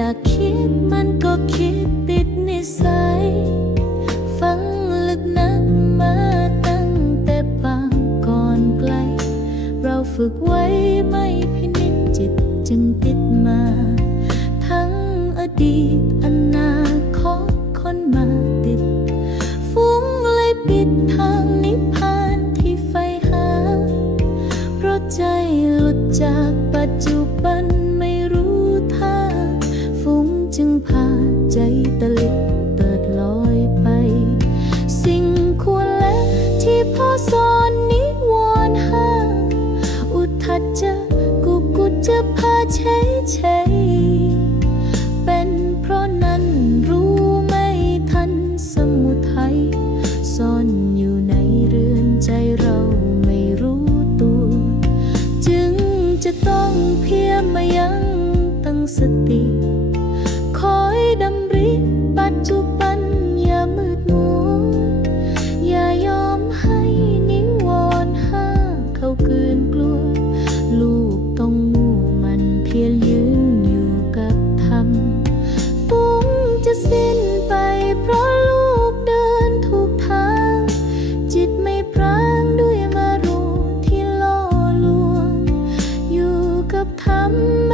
อยากคิดมันก็คิดติดนิสัย ฟังลึกนักมาตั้งแต่ปางก่อนไกล เราฝึกไว้ไม่พินิจจิตจึงติดมา ทั้งอดีต เพียรมายังตั้งสติ คอยดำริปัจจุบัน กับทำ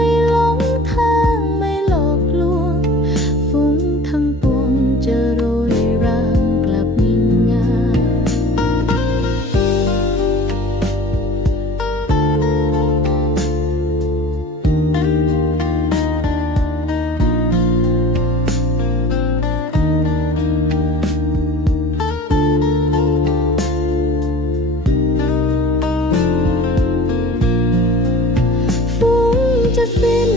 the